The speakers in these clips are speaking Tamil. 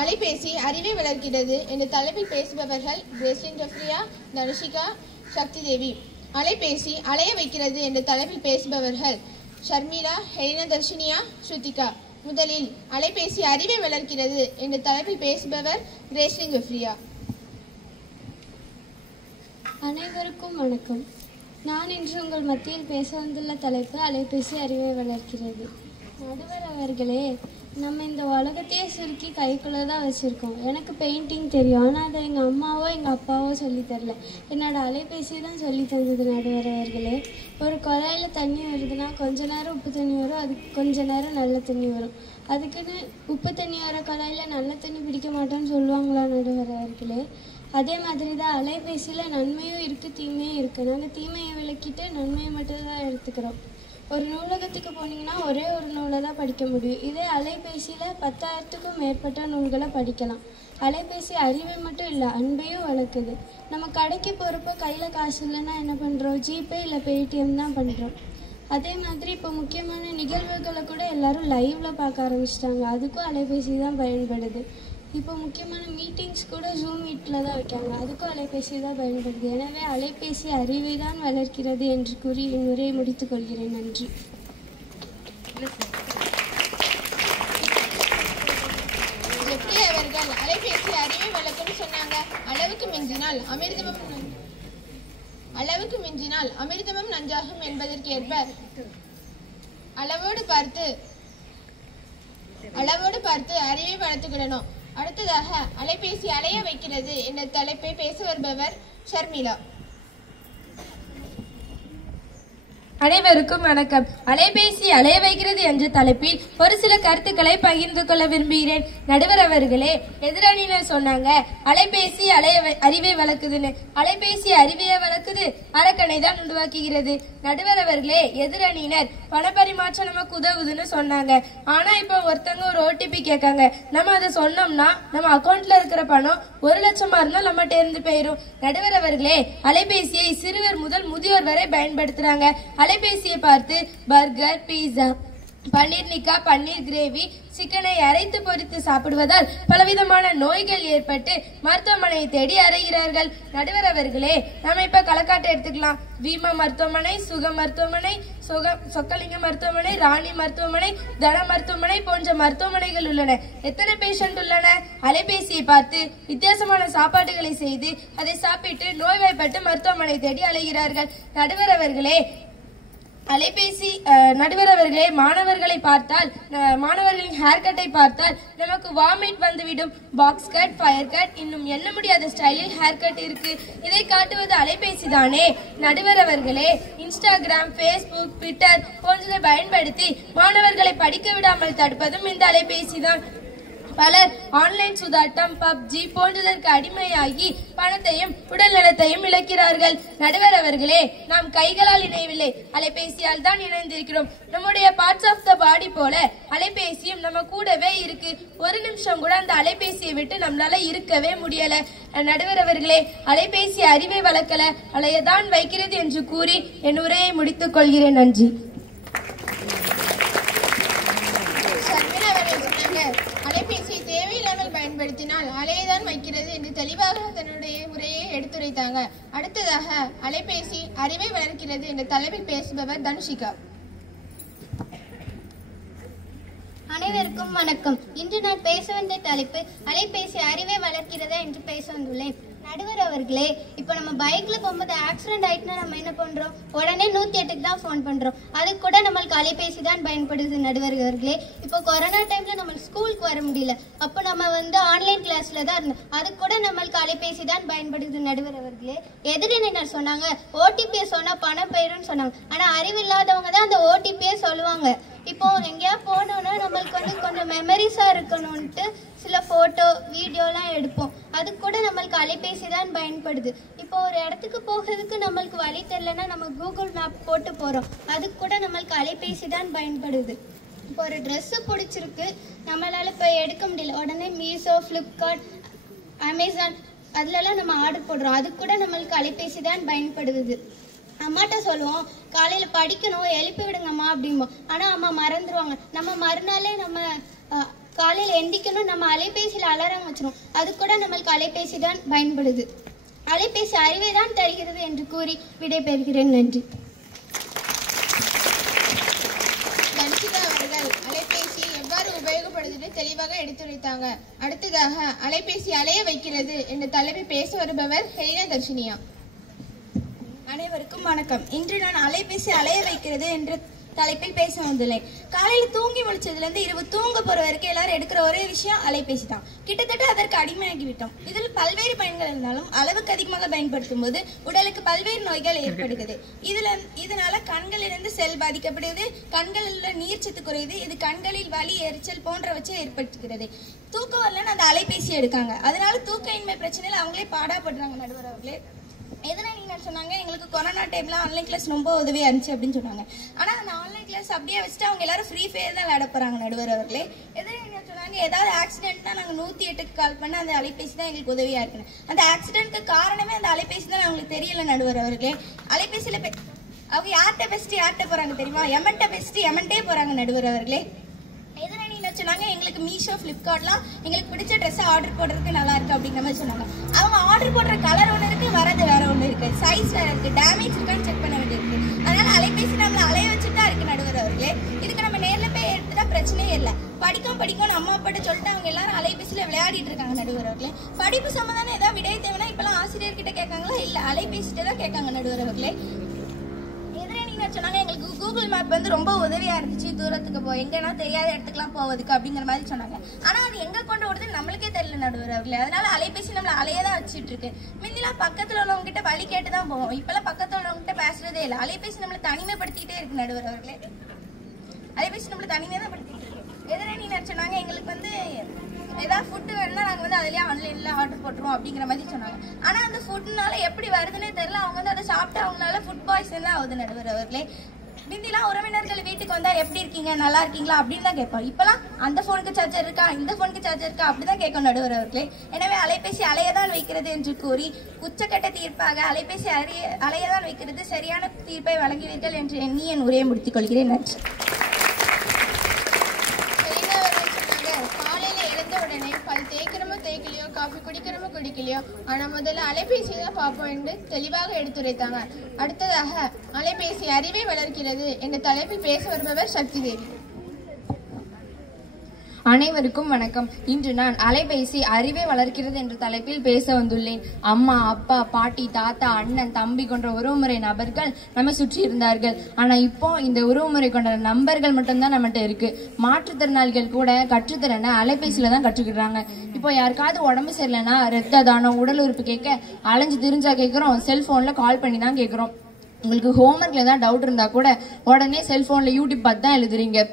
அலைபேசி அறிவை வளர்க்கிறது என்ற தலைப்பில் பேசுபவர்கள் கிரேஸ்லின் ஜெஃப்ரியா, தனுஷிகா, சக்தி தேவி. அலைபேசி அலைய வைக்கிறது என்ற தலைப்பில் பேசுபவர்கள் ஷர்மிளா, ஹெலினா தர்ஷினியா, ஸ்ருதிகா. முதலில் அலைபேசி அறிவை வளர்க்கிறது என்ற தலைப்பில் பேசுபவர் கிரேஸ்லின் ஜெஃப்ரியா. அனைவருக்கும் வணக்கம். நான் இன்று உங்கள் மத்தியில் பேச வந்துள்ள தலைப்பு அலைபேசி அறிவை வளர்க்கிறது. நடுவர் அவர்களே, நம்ம இந்த உலகத்தையே சுருக்கி கைக்குள்ளே தான் வச்சுருக்கோம். எனக்கு பெயிண்டிங் தெரியும், ஆனால் அதை எங்கள் அம்மாவோ எங்கள் அப்பாவோ சொல்லித்தரல. என்னோடய அலைபேசி தான் சொல்லி தந்தது. நடுவர் அவர்களே, ஒரு குழாயில் தண்ணி வருதுன்னா கொஞ்ச நேரம் உப்பு தண்ணி வரும், அதுக்கு கொஞ்ச நேரம் நல்ல தண்ணி வரும். அதுக்குன்னு உப்பு தண்ணி வர குழாயில் நல்ல தண்ணி பிடிக்க மாட்டோன்னு சொல்லுவாங்களா நடுவர் அவர்களே? அதே மாதிரி தான் அலைபேசியில் நன்மையும் இருக்குது, தீமையும் இருக்குது. நாங்கள் தீமையை விளக்கிட்டு நன்மையை மட்டும்தான் எடுத்துக்கிறோம். ஒரு நூலகத்துக்கு போனீங்கன்னா ஒரே ஒரு நூலை தான் படிக்க முடியும். இதே அலைபேசியில் 10,000க்கும் மேற்பட்ட நூல்களை படிக்கலாம். அலைபேசி அறிவை மட்டும் இல்லை, அன்பையும் வளர்க்குது. நம்ம கடைக்கு போகிறப்போ கையில் காசு இல்லைன்னா என்ன பண்ணுறோம்? ஜிபே இல்லை பேடிஎம் தான் பண்ணுறோம். அதே மாதிரி இப்போ முக்கியமான நிகழ்வுகளை கூட எல்லோரும் லைவில் பார்க்க ஆரம்பிச்சிட்டாங்க. அதுக்கும் அலைபேசி தான் பயன்படுது. இப்போ முக்கியமான மீட்டிங்ஸ் கூட ஜூம் மீட்டில் தான் வைக்காங்க. அதுக்கும் அலைபேசி தான் பயன்படுது. எனவே அலைபேசி அறிவை தான் வளர்க்கிறது என்று கூறி என் உரையை முடித்துக் கொள்கிறேன். நன்றி. ஜெஃப்ரியா அவர்கள் அலைபேசி அறிவை வளர்க்கும்னு சொன்னாங்க. அளவுக்கு மிஞ்சினால் அமிர்தமும் நஞ்சாகும் என்பதற்கு ஏற்ப அளவோடு பார்த்து அறிவை வளர்த்துக்கிடணும். அடுத்ததாக அலைபேசி அலைய வைக்கிறது என்ற தலைப்பை பேச வருபவர் ஷர்மிளா. அனைவருக்கும் வணக்கம். அலைபேசி அலைய வைக்கிறது என்ற தலைப்பில் ஒரு சில கருத்துக்களை பகிர்ந்து கொள்ள விரும்புகிறேன். நடுவர் அவர்களே, எதிரணியினர் சொன்னாங்க அலைபேசி அறிவை வளர்க்குதுன்னு. அலைபேசி அறிவையை வளர்க்குது, அரக்கனை தான் உருவாக்குகிறது. நடுவர் அவர்களே, எதிரணியினர் பணப்பரிமாற்றம் நமக்கு உதவுதுன்னு சொன்னாங்க. ஆனா இப்போ ஒருத்தவங்க ஒரு ஓடிபி கேட்காங்க. நம்ம அதை சொன்னோம்னா நம்ம அக்கௌண்ட்ல இருக்கிற பணம் 1 லட்சமா இருந்தால் நம்மகிட்ட இருந்து போயிடும். நடுவர் அவர்களே, அலைபேசியை சிறுவர் முதல் முதியோர் வரை பயன்படுத்துறாங்க. அலைபேசியை பார்த்து பர்கர், பீஸா, பன்னீர் நிக்கா, பன்னீர் கிரேவி, சிக்கனை அரைத்து பொரித்து சாப்பிடுவதால் பலவிதமான நோய்கள் ஏற்பட்டு மருத்துவமனையை தேடி அறைகிறார்கள். நடுவர் அவர்களே, நம்ம இப்ப களக்காட்டை எடுத்துக்கலாம். வீமா மருத்துவமனை, சுகம் மருத்துவமனை, சொக்கலிங்க மருத்துவமனை, ராணி மருத்துவமனை, தன மருத்துவமனை போன்ற மருத்துவமனைகள் உள்ளன. எத்தனை பேஷண்ட் உள்ளன? அலைபேசியை பார்த்து வித்தியாசமான சாப்பாடுகளை செய்து அதை சாப்பிட்டு நோய்வாய்ப்பட்டு மருத்துவமனை தேடி அலைகிறார்கள். நடுவர் அவர்களே, மாணவர்களை பார்த்தால், மாணவர்களின் ஹேர் கட்டை பார்த்தால் நமக்கு வாமிட் வந்துவிடும். பாக்ஸ் கட், ஃபயர் கட், இன்னும் எண்ண முடியாத ஸ்டைலில் ஹேர் கட் இருக்கு. இதை காட்டுவது அலைபேசி தானே? நடுவர் அவர்களே, இன்ஸ்டாகிராம், ஃபேஸ்புக், ட்விட்டர் போன்றதை பயன்படுத்தி மாணவர்களை படிக்க விடாமல் தடுப்பதும் இந்த அலைபேசி தான். பலர் ஆன்லைன் சுதாட்டம், பப்ஜி போன்றதற்கு அடிமையாகி பணத்தையும் உடல் நலத்தையும் இழக்கிறார்கள். நடுவர் அவர்களே, நாம் கைகளால் இணையவில்லை, அலைபேசியால் தான் இணைந்திருக்கிறோம். நம்முடைய பார்ட்ஸ் ஆஃப் த பாடி போல அலைபேசியும் நம்ம கூடவே இருக்கு. ஒரு நிமிஷம் கூட அந்த அலைபேசியை விட்டு நம்மளால இருக்கவே முடியல. நடுவர் அவர்களே, அலைபேசி அறிவை வளர்க்கல, அலையதான் வைக்கிறது என்று கூறி என் உரையை முடித்துக் கொள்கிறேன். நன்றி. அலைபேசி தேவையில்லாமல் பயன்படுத்தினால் அலையதான் வைக்கிறது என்று தெளிவாக தன்னுடைய உரையை எடுத்துரைத்தாங்க. அடுத்ததாக அலைபேசி அறிவை வளர்க்கிறது என்ற தலைப்பில் பேசுபவர் தனுஷிகா. அனைவருக்கும் வணக்கம். இன்று நான் பேச வந்த தலைப்பு அலைபேசி அறிவை வளர்க்கிறதா என்று பேச வந்துள்ளேன். நடுவர் அவர்களே, இப்போ நம்ம பைக்ல போகும்போது ஆக்சிடென்ட் ஆயிட்டுனா நம்ம என்ன பண்றோம்? உடனே 108க்கு தான் ஃபோன் பண்றோம். அதுக்கு கூட நம்மளுக்கு அலைபேசி தான் பயன்படுது. நடுவர் அவர்களே, இப்போ கொரோனா டைம்ல நம்ம ஸ்கூலுக்கு வர முடியல, அப்போ நம்ம ஆன்லைன் கிளாஸ்ல தான் இருந்தோம். அதுக்கு கூட நம்மளுக்கு அலைபேசி தான் பயன்படுது. நடுவர் அவர்களே, எதிரினர் சொன்னாங்க ஓடிபியை சொன்னா பணம் போயிரும்னு சொன்னாங்க. ஆனா அறிவில்லாதவங்க தான் அந்த ஓடிபியை சொல்லுவாங்க. இப்போ எங்கேயா போனோம்னா நம்மளுக்கு கொஞ்சம் மெமரிஸா இருக்கணும்ட்டு சில போட்டோ, வீடியோலாம் எடுப்போம். அது கூட நம்மளுக்கு அலைபேசி தான் பயன்படுது. இப்போ ஒரு இடத்துக்கு போகிறதுக்கு நம்மளுக்கு வழி தெரியலன்னா நம்ம கூகுள் மேப் போட்டு போறோம். அதுக்கு கூட நம்மளுக்கு அலைபேசி தான் பயன்படுது. இப்போ ஒரு ட்ரெஸ்ஸு பிடிச்சிருக்கு, நம்மளால இப்போ எடுக்க முடியல, உடனே மீஷோ, ஃப்ளிப்கார்ட், அமேசான் அதுலலாம் நம்ம ஆர்டர் போடுறோம். அதுக்கு கூட நம்மளுக்கு அலைபேசி தான் பயன்படுது. அம்மாட்ட சொல்லுவோம் காலையில் படிக்கணும், எழுப்பி விடுங்கம்மா அப்படிம்போம். ஆனால் அம்மா மறந்துடுவாங்க. நம்ம மறுநாளே நம்ம காலையில் எந்திக்கணும், நம்ம அலைபேசியில் அலாரம் வச்சிரும். அது கூட நம்மளுக்கு அலைபேசி தான் பயன்படுது. அலைபேசி அறிவை தான் தருகிறது என்று கூறி விடைபெறுகிறேன். நன்றி. தனுஷிகா அவர்கள் அலைபேசி எவ்வாறு உபயோகப்படுதுன்னு தெளிவாக எடுத்துரைத்தாங்க. அடுத்ததாக அலைபேசி அலைய வைக்கிறது என்ற தலைப்பில் பேச வருபவர் ஹெலினா தர்ஷினியா. அனைவருக்கும் வணக்கம். இன்று நான் அலைபேசி அலைய வைக்கிறது என்ற தலைப்பில் பேச வந்துள்ளேன். காலையில் தூங்கி முழிச்சதுலேருந்து இரவு தூங்க போற வரைக்கும் எல்லாரும் எடுக்கிற ஒரே விஷயம் அலைபேசி தான். கிட்டத்தட்ட அதற்கு அடிமையாகிவிட்டோம். இதில் பல்வேறு பயன்கள் இருந்தாலும் அளவுக்கு அதிகமாக பயன்படுத்தும் போது உடலுக்கு பல்வேறு நோய்கள் ஏற்படுகிறது. இதனால கண்களிலிருந்து செல் பாதிக்கப்படுகிறது, கண்களில் உள்ள நீர்ச்சத்து குறையுது, இது கண்களில் வலி, எரிச்சல் போன்றவற்றை ஏற்படுத்துகிறது. தூக்கம் வரலன்னு அந்த அலைபேசி எடுக்காங்க. அதனால தூக்க இன்மை பிரச்சனையில் அவங்களே பாடாப்படுறாங்க. நடுவர் அவர்களே, எதனா நீங்கள் சொன்னாங்க, எங்களுக்கு கொரோனா டைமில் ஆன்லைன் கிளாஸ் ரொம்ப உதவியாக இருந்துச்சு அப்படின்னு சொன்னாங்க. ஆனால் அந்த ஆன்லைன் கிளாஸ் அப்படியே வச்சுட்டு அவங்க எல்லாரும் ஃப்ரீ ஃபயர் தான் விளையாட போகிறாங்க. நடுவர் அவர்களே, எதனா நீங்கள் சொன்னாங்க, ஏதாவது ஆக்சிடென்ட்னா நாங்கள் 108க்கு கால் பண்ண அந்த அலைபேசி தான் எங்களுக்கு உதவியாக இருக்குன்னு. அந்த ஆக்சிடென்ட்க்கு காரணமே அந்த அலைபேசி தான் அவங்களுக்கு தெரியல. நடுவர் அவர்களே, அலைபேசியில் அவங்க யார்கிட்ட பெஸ்ட்டு யார்கிட்ட போகிறாங்க தெரியுமா? எமன்ட்ட பெஸ்ட்டு எமன்ட்டே போகிறாங்க. நடுவர் அவர்களே, எதனா நீங்கள் சொன்னாங்க, எங்களுக்கு மீஷோ, ஃப்ளிப்கார்ட்லாம் எங்களுக்கு பிடிச்ச ட்ரெஸ்ஸை ஆர்டர் போடுறதுக்கு நல்லா இருக்கு அப்படிங்கிற மாதிரி சொன்னாங்க. அவங்க ஆர்டர் போடுற கலர் ஒன்று இருக்கு, வரது வேற ஒன்று இருக்கு, சைஸ் வேற இருக்கு, டேமேஜ் இருக்கான்னு செக் பண்ண வேண்டியிருக்கு. அதனால அலைபேசி நம்மளை அலைய வச்சுட்டு தான் இருக்கு. நடுவர் அவர்களே, இதுக்கு நம்ம நேரில் போய் எடுத்துட்டா பிரச்சனையே இல்லை. படிக்கும் அம்மா அப்பாட்ட சொல்லிட்டு அவங்க எல்லாரும் அலைபேசியில் விளையாடிட்டு இருக்காங்க. நடுவர் அவர்களே, படிப்பு சம்மந்தான ஏதாவது விடை தேவைன்னா இப்பெல்லாம் ஆசிரியர்கிட்ட கேட்காங்களா? இல்லை, அலைபேசிட்டு தான் கேட்காங்க. நடுவர் அவர்களே, சொன்னாங்க, எங்களுக்கு கூகுள் மேப் வந்து ரொம்ப உதவியா இருந்துச்சு, தூரத்துக்கு எங்கன்னா தெரியாத இடத்துக்குலாம் போவதுக்கு அப்படிங்கிற மாதிரி சொன்னாங்க. ஆனா அது எங்க கொண்டு வருது நம்மளுக்கே தெரியல. நடுவர் அவர்களே, அதனால அலைபேசி நம்மள அலையதான் வச்சுட்டு இருக்கு. முந்திலாம் பக்கத்துல உள்ளவங்க கிட்ட வழி கேட்டுதான் போவோம், இப்பெல்லாம் பக்கத்துல உள்ளவங்க கிட்ட பேசுறதே இல்லை. அலைபேசி நம்மளை தனிமைப்படுத்திக்கிட்டே இருக்கு. நடுவர் அவர்களே, அலைபேசி நம்மளை தனிமையை தான் படுத்திட்டு இருக்கு. எதனா நீங்க சொன்னாங்க, எங்களுக்கு வந்து ஏதாவது ஃபுட்டு வேணும்னா நாங்கள் வந்து அதிலேயே ஆன்லைனில் ஆர்டர் போட்டுருவோம் அப்படிங்கிற மாதிரி சொன்னாங்க. ஆனால் அந்த ஃபுட்னால எப்படி வருதுன்னே தெரியல. அவங்க வந்து அதை சாப்பிட்டு அவங்களால ஃபுட் பாய்சன் தான் ஆகுது. நடுவர் அவர்களே, முந்திலாம் உறவினர்கள் வீட்டுக்கு வந்தால் எப்படி இருக்கீங்க, நல்லா இருக்கீங்களா அப்படின்னு தான் கேட்போம். இப்போலாம் அந்த ஃபோனுக்கு சார்ஜர் இருக்கா, இந்த ஃபோனுக்கு சார்ஜர் இருக்கா அப்படி தான் கேட்கும். நடுவர் அவர்களே, எனவே அலைபேசி அலையதான் வைக்கிறது என்று கூறி உச்சக்கட்ட தீர்ப்பாக அலைபேசி அலையதான் வைக்கிறது சரியான தீர்ப்பை வழங்குவீர்கள் என்று எண்ணி என் உரையை முடித்துக் கொள்கிறேன். நன்றி. பல் தேய்க்கிறமோ தேய்க்கலையோ, காஃபி குடிக்கிறமோ குடிக்கலையோ, ஆனால் முதல்ல அலைபேசி தான் பார்ப்போம் என்று தெளிவாக எடுத்துரைத்தாங்க. அடுத்ததாக அலைபேசி அறிவை வளர்க்கிறது என்ற தலைப்பில் பேச வருபவர் சக்தி தேவி. அனைவருக்கும் வணக்கம். இன்று நான் அலைபேசி அறிவை வளர்க்கிறது என்ற தலைப்பில் பேச வந்துள்ளேன். அம்மா, அப்பா, பாட்டி, தாத்தா, அண்ணன், தம்பி கொண்ட உறவுமுறை நபர்கள் நம்ம சுற்றி இருந்தார்கள். ஆனா இப்போ இந்த உறவுமுறை கொண்ட நம்பர்கள் மட்டும்தான் நம்மகிட்ட இருக்கு. மாற்றுத்திறனாளிகள் கூட கற்றுத்திறனை அலைபேசியில தான் கற்றுக்கிறாங்க. இப்போ யாருக்காவது உடம்பு சரியில்லைன்னா ரத்த தானம், உடல் உறுப்பு கேட்க அலைஞ்சு திரிஞ்சா கேட்கிறோம், செல்போன்ல கால் பண்ணி தான் கேட்கிறோம். உங்களுக்கு ஹோம்ஒர்க்ல ஏதாவது டவுட் இருந்தா கூட உடனே செல்போன்ல யூடியூப் பார்த்து தான் எழுதுறீங்க.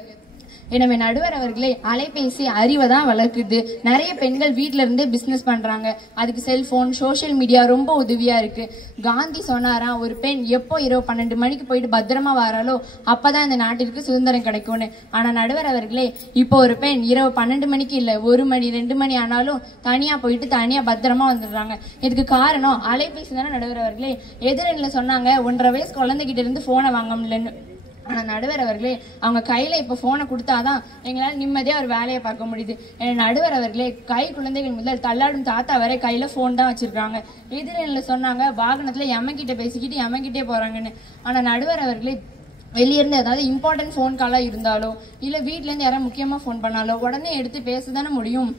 எனவே நடுவர் அவர்களே, அலைபேசி அறிவை தான் வளர்க்குது. நிறைய பெண்கள் வீட்டில இருந்தே பிசினஸ் பண்றாங்க. அதுக்கு செல்போன், சோசியல் மீடியா ரொம்ப உதவியா இருக்கு. காந்தி சொன்னாராம், ஒரு பெண் எப்போ இரவு 12 மணிக்கு போயிட்டு பத்திரமா வராலோ அப்பதான் இந்த நாட்டிற்கு சுதந்திரம் கிடைக்கும்னு. ஆனா நடுவர் அவர்களே, இப்போ ஒரு பெண் இரவு 12 மணிக்கு இல்ல, 1 மணி 2 மணி ஆனாலும் தனியா போயிட்டு தனியா பத்திரமா வந்துடுறாங்க. இதுக்கு காரணம் அலைபேசி தானே. நடுவர் அவர்களே, எதிரில் சொன்னாங்க 1.5 வயசு குழந்தைகிட்ட இருந்து போனை வாங்க முடியலன்னு. ஆனா நடுவர் அவர்களே, அவங்க கையில இப்ப போனை கொடுத்தாதான் எங்களால நிம்மதியா ஒரு வேலையை பார்க்க முடியுது. நடுவர் அவர்களே, கை குழந்தைகள் முதல் தள்ளாடும் தாத்தா வரை கையில போன் தான் வச்சிருக்காங்க. எதிரில் சொன்னாங்க வாகனத்துல எம்மகிட்ட பேசிக்கிட்டு எம்மகிட்டே போறாங்கன்னு. ஆனா நடுவர் அவர்களே, வெளியிருந்து ஏதாவது இம்பார்ட்டன்ட் ஃபோன் காலா இருந்தாலோ இல்ல வீட்டுல இருந்து யாராவது முக்கியமா ஃபோன் பண்ணாலோ உடனே எடுத்து பேசதானே முடியும்.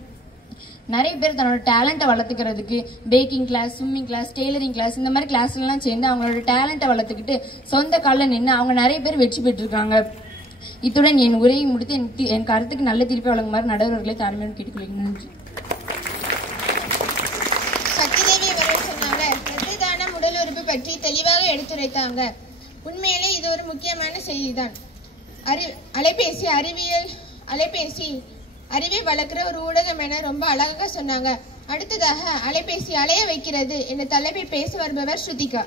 நிறைய பேர் தன்னோட டேலண்ட்டை வளர்த்துக்கிறதுக்கு baking class, swimming class, tailoring class இந்த மாதிரி கிளாஸ்லாம் சேர்ந்து அவங்களோட டேலண்ட்டை வளர்த்துக்கிட்டு சொந்த காலில் நின்று அவங்க நிறைய பேர் வெற்றி பெற்றிருக்காங்க. இத்துடன் என் உரையை முடித்து என் கருத்துக்கு நல்ல தீர்ப்பை வழங்குமாறு நடுவர்களை தாழ்மையோடு கேட்டுக்கொள்கிறேன். நன்றி. சக்திதேவி அவர்கள் சொன்னாங்க, ரத்த தானம், உடல் உறுப்பு பற்றி தெளிவாக எடுத்துரைத்தாங்க. உண்மையிலே இது ஒரு முக்கியமான செய்திதான். அலைபேசி அறிவை வளர்க்கிற ஒரு ஊடகம் என ரொம்ப அழகாக சொன்னாங்க. அடுத்ததாக அலைபேசி அலைய வைக்கிறது என்ற தலைப்பில் பேச வருபவர் ஸ்ருதிகா.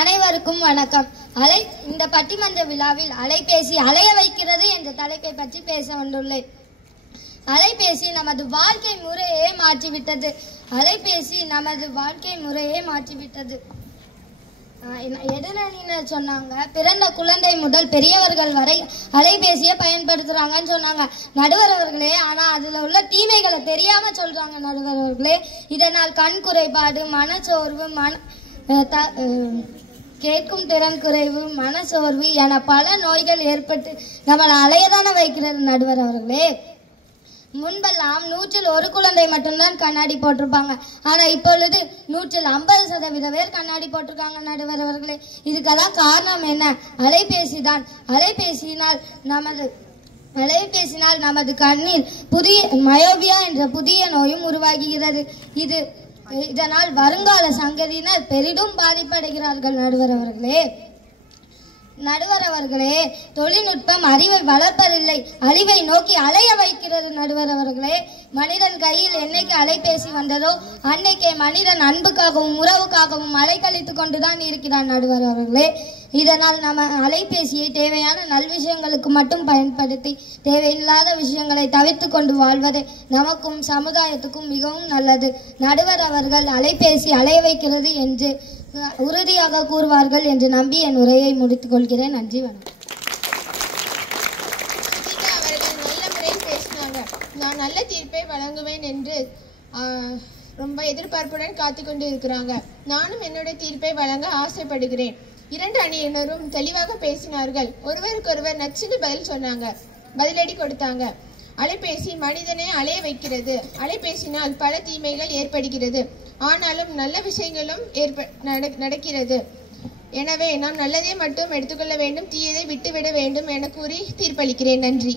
அனைவருக்கும் வணக்கம். இந்த பட்டிமன்ற விழாவில் அலைபேசி அலைய வைக்கிறது என்ற தலைப்பை பற்றி பேச வந்துள்ளேன். அலைபேசி நமது வாழ்க்கை முறையே மாற்றிவிட்டது. எதிரணியினர் சொன்னாங்க, பிறந்த குழந்தை முதல் பெரியவர்கள் வரை அலைபேசியை பயன்படுத்துறாங்கன்னு சொன்னாங்க நடுவர் அவர்களே. ஆனா அதுல உள்ள தீமைகளை தெரியாம சொல்றாங்க நடுவர் அவர்களே. இதனால் கண் குறைபாடு, மனச்சோர்வு, கேட்கும் திறன் குறைவு, மனசோர்வு என பல நோய்கள் ஏற்பட்டு நம்மளை அலையதானே வைக்கிறது நடுவர் அவர்களே. முன்பெல்லாம் 100ல் 1 குழந்தை மட்டும்தான் கண்ணாடி போட்டிருப்பாங்க. ஆனா இப்பொழுது 100ல் 50% பேர் கண்ணாடி போட்டிருக்காங்க நடுவர் அவர்களே. இதுக்கெல்லாம் காரணம் என்ன? அலைபேசி தான். அலைபேசியினால் நமது கண்ணில் புதிய மயோபியா என்ற புதிய நோயும் உருவாகுகிறது. இதனால் வருங்கால சங்கதியினர் பெரிதும் பாதிப்படைகிறார்கள் நடுவர் அவர்களே. தொழில்நுட்பம் அறிவை வளர்ப்பதில்லை, அழிவை நோக்கி அலைய வைக்கிறது நடுவர் அவர்களே. மனிதன் கையில் என்னைக்கு அலைபேசி வந்ததோ அன்னைக்கே மனிதன் அன்புக்காகவும் உறவுக்காகவும் அலைக்கழித்து கொண்டுதான் இருக்கிறான் நடுவர் அவர்களே. இதனால் நம்ம அலைபேசியை தேவையான நல்விஷயங்களுக்கு மட்டும் பயன்படுத்தி தேவையில்லாத விஷயங்களை தவிர்த்து கொண்டு வாழ்வதே நமக்கும் சமுதாயத்துக்கும் மிகவும் நல்லது. நடுவர் அவர்கள் அலைபேசி அலைய வைக்கிறது என்று உறுதியாக கூறுவார்கள் என்று நம்பி என் உரையை முடித்துக் கொள்கிறேன். நன்றி, வணக்கம். அவர்கள் நல்ல முறையில் பேசினாங்க. நான் நல்ல தீர்ப்பை வழங்குவேன் என்று ரொம்ப எதிர்பார்ப்புடன் காத்துக்கொண்டு இருக்கிறாங்க. நானும் என்னுடைய தீர்ப்பை வழங்க ஆசைப்படுகிறேன். 2 அணியினரும் தெளிவாக பேசினார்கள். ஒருவருக்கொருவர் நச்சுன்னு பதிலடி கொடுத்தாங்க. அலைபேசி மனிதனை அலைய வைக்கிறது. அலைபேசினால் பல தீமைகள் ஏற்படுகிறது. ஆனாலும் நல்ல விஷயங்களும் நடக்கிறது. எனவே நாம் நல்லதை மட்டும் எடுத்துக்கொள்ள வேண்டும், தீயதை விட்டுவிட வேண்டும் என கூறி தீர்ப்பளிக்கிறேன். நன்றி.